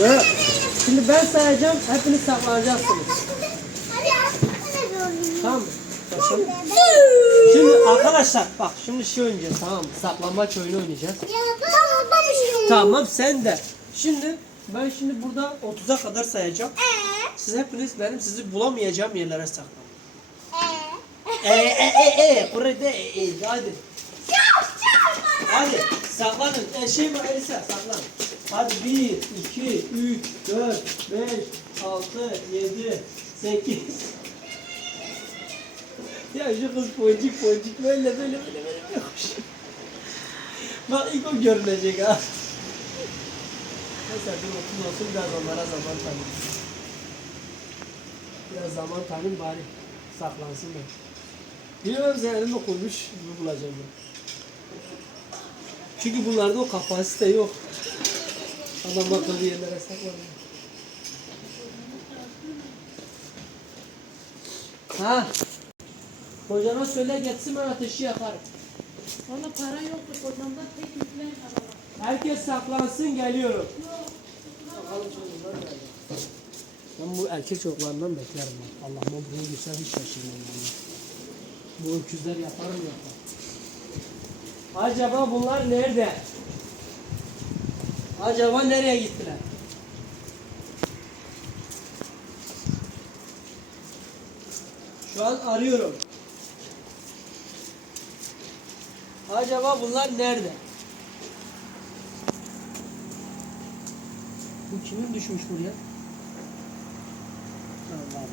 Ya. Şimdi ben sayacağım. Hepiniz saklanacaksınız. Tamam mı? Şimdi arkadaşlar bak şimdi şey oynayacağız tamam mı? Saklambaç oyunu oynayacağız. Tamam sen de. Şimdi ben şimdi burada 30'a kadar sayacağım. Siz hepiniz benim sizi bulamayacağım yerlere saklanın. E e e e burada e e hadi. Hadi saklanın. E, şey mi Elisa saklan. Hadi 1, 2, 3, 4, 5, 6, 7, 8. Ya şu kız poncik poncik böyle böyle böyle böyle yapmış. Bak ilk o görünecek ha. Neyse dur okul olsun biraz onlara zaman tanıyayım. Biraz zaman tanıyayım bari saklansınlar. Bilmem sen elime koymuş gibi bulacağım ben. Çünkü bunlarda o kapasite yok. Adam akıllı yerlere saklanıyor. Ha. Hocana söyle geçsin ben ateşi yakarım. Valla para yoktu kocamda tek yüklen. Herkes saklansın geliyorum. Ben bu erkek çocuklarından beklerim ben. Allah'ıma buraya girsen hiç şaşırmam. Bu öküzler yapar mı yapar? Acaba bunlar nerede? Acaba nereye gittiler? Şu an arıyorum. Acaba bunlar nerede? Bu kimin düşmüş buraya? Allah.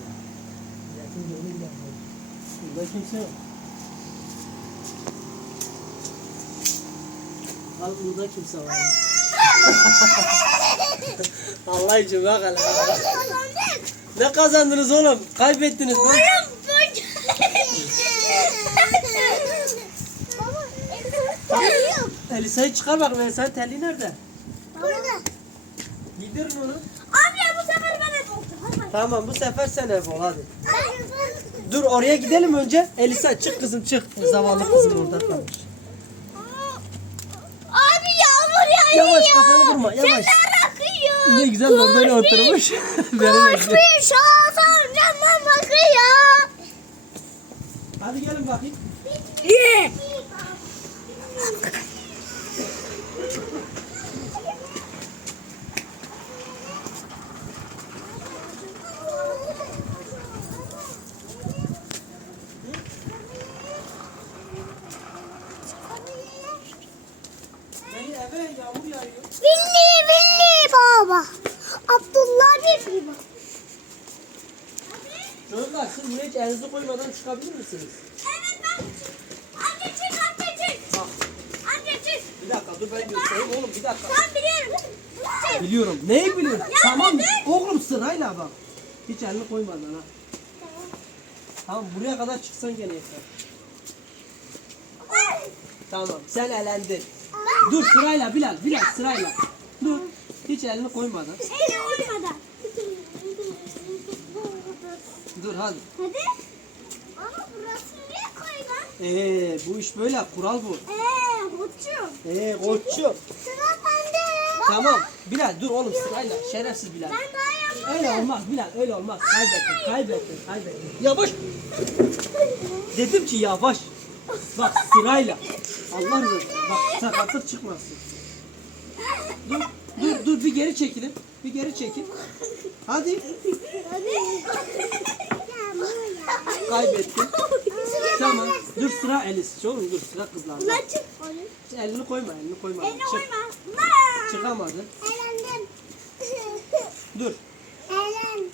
Burada kimse yok. Al burada kimse var. Allah için bak hele. Ne kazandınız oğlum? Kaybettiniz lan. Elisa'yı çıkar bak ben sen telli nerede? Giydirin onu. Tamam bu sefer sen ev ol hadi. Dur oraya gidelim önce. Elisa çık kızım çık. Zavallı kızım orada kalmış. Abi yağmur yağıyor. Yavaş kafanı vurma yavaş. Akıyor. Ne güzel orada oturmuş. Bir şasan camdan bakıyor. Hadi gelin bakayım. Ye. Beni eve yağmur yağıyor. Billi billi baba. Abdullah bir baba. Çocuklar siz buraya hiç elinizi koymadan çıkabilir misiniz? Evet ben. Amca çık amca çık. Bak Amca çık. bir dakika dur ben göstereyim oğlum bir dakika. Ben biliyorum. Çık. Biliyorum. Neyi biliyorsun? Ya tamam neden? oğlum sırayla bak. Hiç elini koymadan ha. Tamam buraya kadar çıksan gene yeter. Tamam sen elendin. Dur sırayla Bilal Bilal sırayla. Dur. Hiç elini koymadan. Eyle olmadan. Dur hadi. Hadi. Ama burası niye koygan? Ee bu iş böyle kural bu. Eee koçum. Ee koçum. Sıra bende. Tamam Bilal dur oğlum sırayla şerefsiz Bilal. Ben daha yapmadım. Öyle olmaz Bilal öyle olmaz. Kaybettin kaybettin kaybettin. Yavaş. Dedim ki yavaş. Bak sırayla. Allah razı olsun. Bak sakatlık çıkmasın. Dur dur bir geri çekilin. Bir geri çekil. Hadi. Kaybettin. Tamam. Dur sıra Elis. Oğlum dur sıra kızlarda. Ulan çık. Elini koyma elini koyma. Elini Çık. koyma. Çıkamadın. Eğlendim. Dur. Eğlen.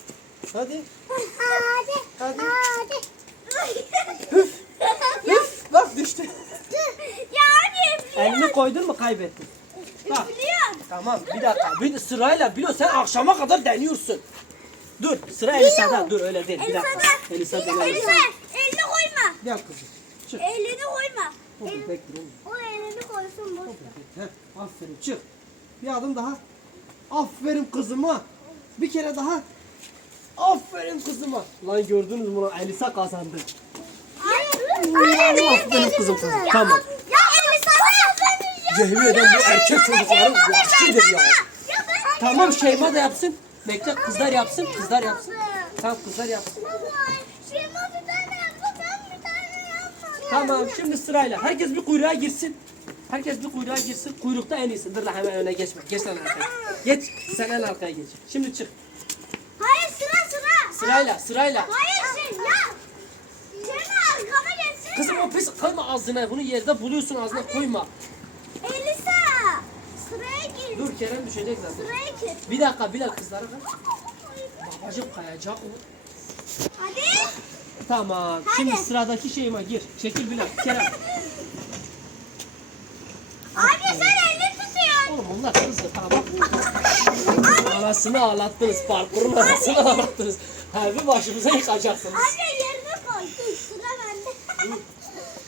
Hadi. Hadi. Hadi. Hadi. Üf, bak düştü. ya abi. Elini koydun mu kaybettin. Bak. Tamam bir dakika. Bir sırayla bilo sen akşama kadar deniyorsun. Dur sıra Elisa'da. Dur öyle değil. Bir dakika. Elisa Elisa. Elisa. Elini koyma. Gel kızım. Çık. Elini koyma. Hop bekle oğlum. O elini koysun boş. Hop bekle. Heh, Aferin çık. Bir adım daha. Aferin kızıma. Bir kere daha. Aferin kızıma. Lan gördünüz mü lan Elisa kazandı. Hayır. Aferin kızım. Tamam. Yemin ederim bu erkek çocukların vahşidir ya. Tamam Şeyma da yapsın. Bekle kızlar yapsın. Kızlar yapsın. Tamam kızlar yapsın. Tamam şimdi sırayla. Herkes bir kuyruğa girsin. Herkes bir kuyruğa girsin. Kuyrukta en iyisi. Dur lan hemen öne geçme. Geç lan arkaya. Geç. Sen en arkaya geç. Şimdi çık. Hayır sıra sıra. Sırayla sırayla. Hayır şey ya. Şeyma arkama geçsene. Kızım o pis koyma ağzına. Bunu yerde buluyorsun ağzına koyma. Dur Kerem düşecek zaten. Sıraya gir. Bir dakika kızlara bak. Babacım kayacak o. Hadi. Tamam. Şimdi sıradaki şeyime gir. Çekil Bilal. Kerem. Abi sen elini tutuyorsun. Oğlum onlar hızlı tamam. Anasını ağlattınız. Parkurun anasını ağlattınız. Her bir başımıza yıkacaksınız. Abi yerine koy. Dur sıra bende.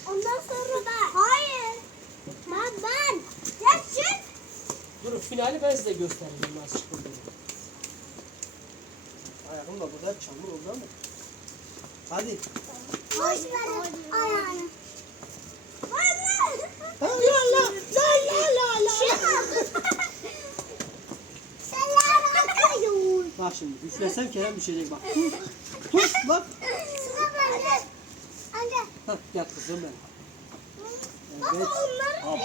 Ondan sonra ben. Hayır. Ben ben. Ya çık. Durun finali ben size göstereceğim nasıl çıkıldığını. Ayağım da burada çamur oldu ama. Hadi. Boş ver ayağını. La la la la la la. Bak şimdi üflesem Kerem düşecek bak. Tut. Tut bak. Hah gel kızım ben. Baba Evet. onları Al.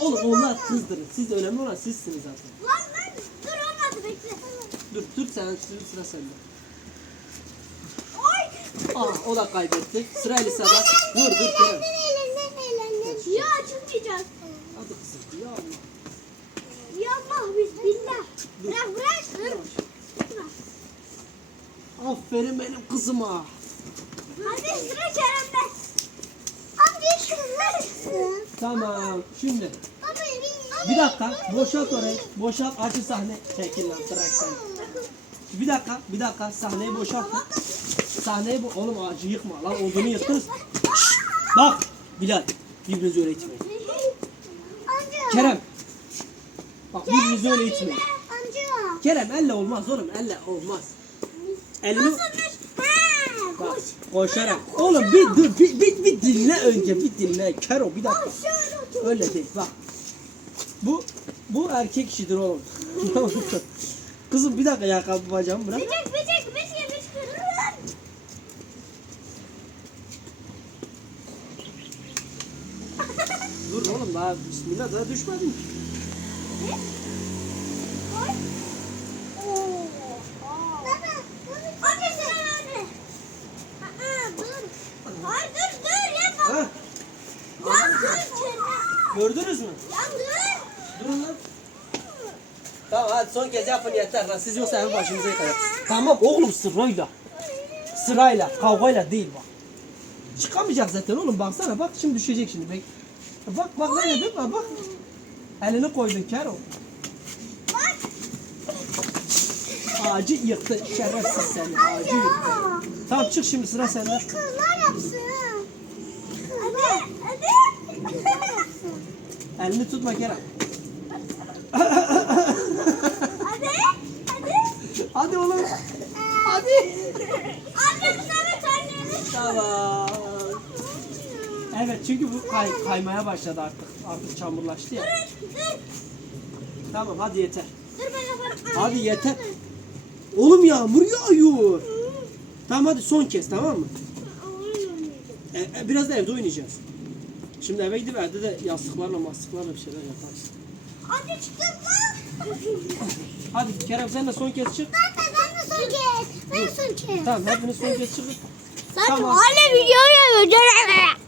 Oğlum onlar kızdırın. Siz önemli olan sizsiniz zaten. Lan ben dur olmadı bekle. Dur dur sen sıra, sıra sende. Oy. Aa o da kaybetti. Sıra Elisa'da. Dur dur Kerem. Ya çıkmayacağız. Hadi kızım ya Allah. Ya Allah bismillah. Dur. Bırak bırak. Dur. Aferin benim kızıma. Hadi sıra Kerem'de. Tamam. Şimdi bir dakika boşalt orayı. Boşalt açı sahne. Çekil lan bırak sen. Bir dakika bir dakika sahneyi boşalt. Sahneyi bu oğlum ağacı yıkma lan odunu yıktınız. Bak Bilal birbirinizi öyle itmeyin. Kerem. Bak birbirinizi öyle itmeyin. Kerem elle olmaz oğlum elle olmaz. Elini Nasılmış? Ha. bak Koş. Koşarak. Oğlum bir dur bir, bir, bir dinle önce bir dinle. Kero bir dakika. Öyle değil bak. Bu bu erkek işidir oğlum. Kızım bir dakika ya kalk bacağımı bırak. Bıcık bıcık bıcık bıcık. Dur oğlum daha bismillah daha düşmedim. Koy. Oo. Baba. Amca sıra bende. Aa, dur. Hayır dur dur yapma. Ha? Ya dur Kerem. Gördünüz mü? Durun lan. Tamam hadi son kez yapın yeter lan. Siz yoksa evi başımıza yıkacak. Tamam oğlum sırayla. Sırayla kavgayla değil bak. Çıkamayacak zaten oğlum baksana bak şimdi düşecek şimdi. Bek. Bak bak ne dedim ha bak. Elini koydun Kero. Bak. Ağacı yıktı şerefsiz seni ağacı yıktı. Tamam çık şimdi sıra sende. Kızlar yapsın. Hadi. Elini tutma Kerem. Hadi. Hadi. Hadi oğlum. Hadi. Bu sefer annemiz. Tamam. Evet çünkü bu kay, kaymaya başladı artık. Artık çamurlaştı ya. Dur. Tamam hadi yeter. Dur ben yaparım. Hadi yeter. Oğlum yağmur yağıyor. Tamam hadi son kez tamam mı? E, e, biraz da evde oynayacağız. Şimdi eve gidip evde de yastıklarla mastıklarla bir şeyler yaparız. Hadi çıktım lan. Hadi Kerem sen de son kez çık. Ben de ben de son kez. Ben de son kez. Tamam hepiniz son kez çıkın. Sen Tamam. hala videoya ödeme.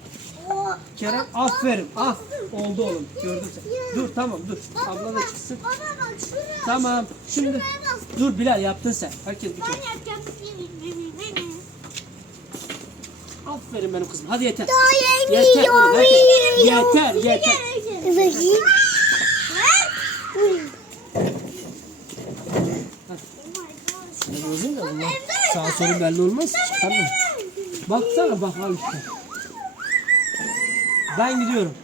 Kerem aferin. Ah oldu oğlum gördün sen. Dur tamam dur. Abla da çıksın. Baba bak şuraya. Tamam şimdi dur Bilal yaptın sen. Herkes bir Ben yapacağım. Aferin benim kızım. Hadi yeter. Yeter oğlum. Herkes. Yeter yeter. Bakayım. Gözün de bunlar. Sağ solu belli olmaz. Tamam. Baksana bak al işte. Ben gidiyorum.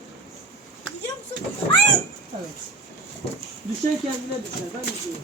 Gidiyor musun? Evet. Düşen kendine düşer. Ben gidiyorum.